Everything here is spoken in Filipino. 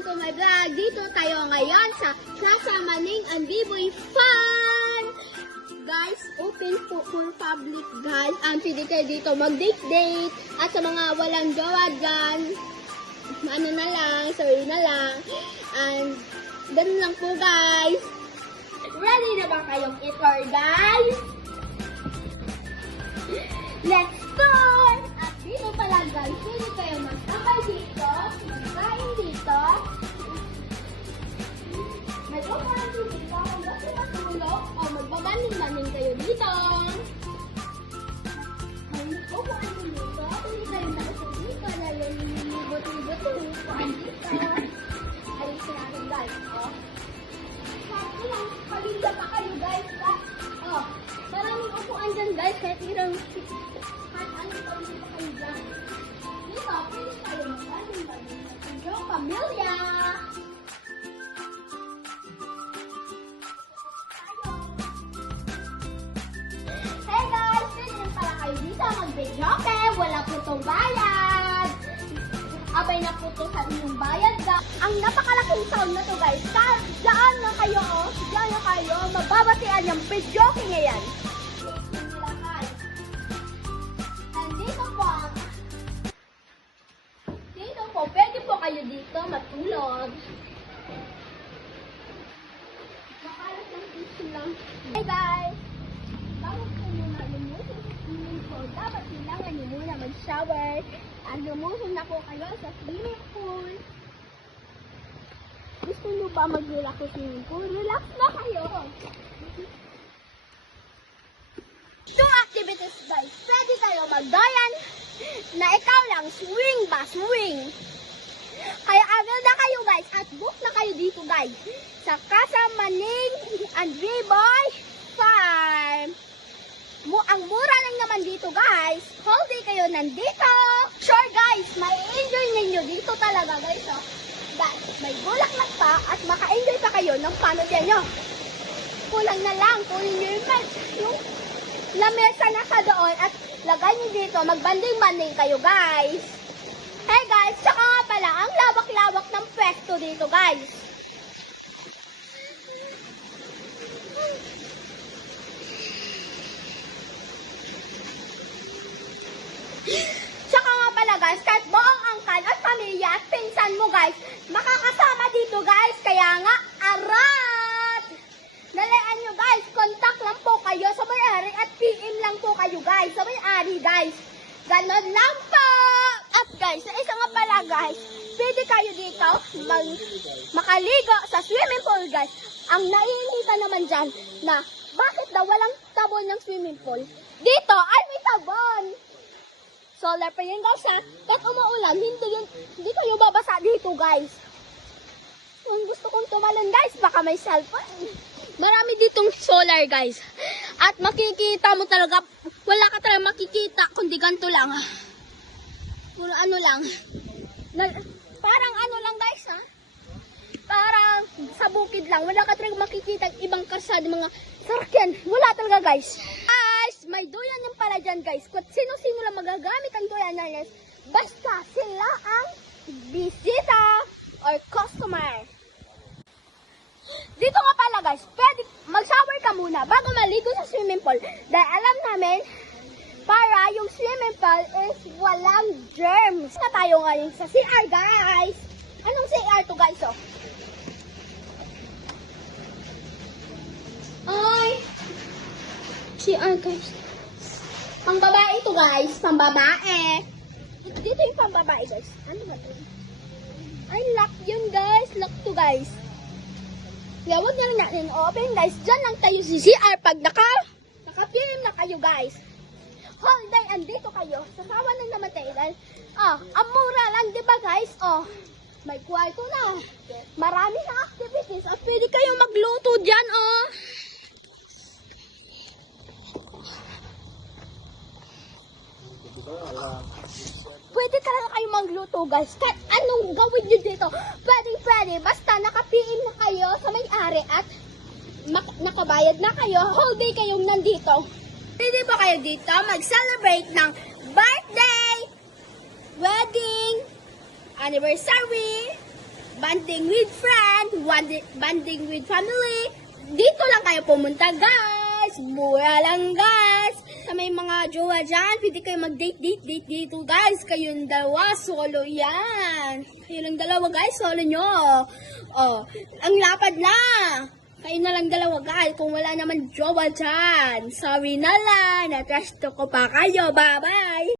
welcome to my vlog. Dito tayo ngayon sa Casa Maning and Biboy Fun. Guys, open po for public guys. Pwede kayo dito mag-date-date. At sa mga walang jowa dyan, ano na lang, sorry na lang. And, ganun lang po guys. Ready na ba kayong i-tour guys? Let's start! At dito pala guys, pwede kayo magtambay dito, magkain dito. May upahan dito, kung gusto matulog, o magbabaning-baning kayo dito. May upahan dito, pwede kayo nakasal dito, dahil nilibot-libot yung upahan dito. Alisin natin guys, o. Sabi lang, paligya pa kayo guys, o. Maraming upuan dyan guys, kahit irang ano pa rin pa kayo dyan. Dito, pwede tayo magbaling-baling natin yung pamilya. Hey guys, pwede rin pala kayo dito mag-videoke, wala po itong bayad. Abay na po ito sa inyong bayad guys. Ang napakalaking sound na to guys, dyan na kayo, dyan na kayo, mababatian yung videoke ngayon. Pwede po kayo dito matulog. Makalas ng tissue lang. Hey guys! Bago po muna lumusin sa swimming pool, dapat kailangan nyo muna mag-shower. At lumusin na po kayo sa swimming pool. Gusto nyo ba mag-relax sa swimming pool? Relax na kayo! Two activities guys. Pwede kayo magdayan na ikaw lang swing ba? Swing! Kaya agad na kayo guys at book na kayo dito guys sa Casa Maning and Biboy Farm. Ang mura lang naman dito guys. Whole day kayo nandito. Sure guys, may enjoy ninyo dito talaga guys. Oh. Guys, may bulaklak pa at maka-enjoy pa kayo ng pamilya nyo. Kulang na lang, kunin nyo yung lamesa na sa doon at lagay nyo dito, magbanding-banding kayo guys. Hey guys, tsaka nga pala, ang lawak-lawak ng pwesto dito guys. Tsaka nga pala guys, kahit buong angkan at pamilya at pinsan mo guys, makakasama dito guys, kaya nga, arat! Nalayaan nyo guys, contact lang po kayo sa may-ari at PM lang po kayo guys, sa may-ari guys. Ganon lang po! At guys, sa isa nga pala guys, pwede kayo dito makaligo sa swimming pool guys. Ang naiinita naman dyan na bakit daw walang tabon ng swimming pool? Dito ay may tabon! Solar pa yun guys ha. Kahit umaulan, hindi kayo babasa dito guys. Kung gusto kong tumalon guys, baka may cellphone. Marami ditong solar guys. At makikita mo talaga, wala ka talaga makikita kundi ganito lang. Puro ano lang. Parang ano lang guys ha. Parang sa bukid lang. Wala ka talaga makikita ibang kalsada, mga sarakyan. Wala talaga guys. Guys, may doyan yung pala dyan guys. Kung sino-sino lang magagamit ang doyan na guys. Basta sila ang bisita or customer. Dito nga pala guys, pwede mag-shower ka muna bago maligo sa swimming pool. Dahil alam namin, para yung swimming pool is walang germs. Na tayo ngayon sa CR guys. Anong CR to guys oh? Ay! CR guys. Pang babae to guys, pang babae. Dito yung pang babae guys. Ano ba to? Ay, lock yun guys. Lock to guys. Kaya huwag na rin natin open guys. Diyan lang tayo si CR pag naka-film na kayo guys. Whole day andito kayo. Sasawa na naman tayo dahil ang mura lang diba guys? May kwarto na. Marami na activities at pwede kayong magluto dyan Pwede talaga kayo magluto guys. Kahit anong gawin nyo dito, pwede. Basta naka-PM na kayo sa may-ari at nakabayad na kayo. Whole day kayong nandito. Pwede ba kayo dito mag-celebrate ng birthday, wedding, anniversary, banding with friends, banding with family. Dito lang kayo pumunta, guys. Mura lang, guys. Sa may mga jowa dyan, pwede kayo mag-date dito, guys. Kayong dalawa, solo yan. Kayo lang dalawa, guys, solo nyo. Oh, ang lapad na. Kayo na lang dalawa, guys. Kung wala naman jowa dyan. Sorry na lang. Na-trash to ko pa kayo. Bye-bye.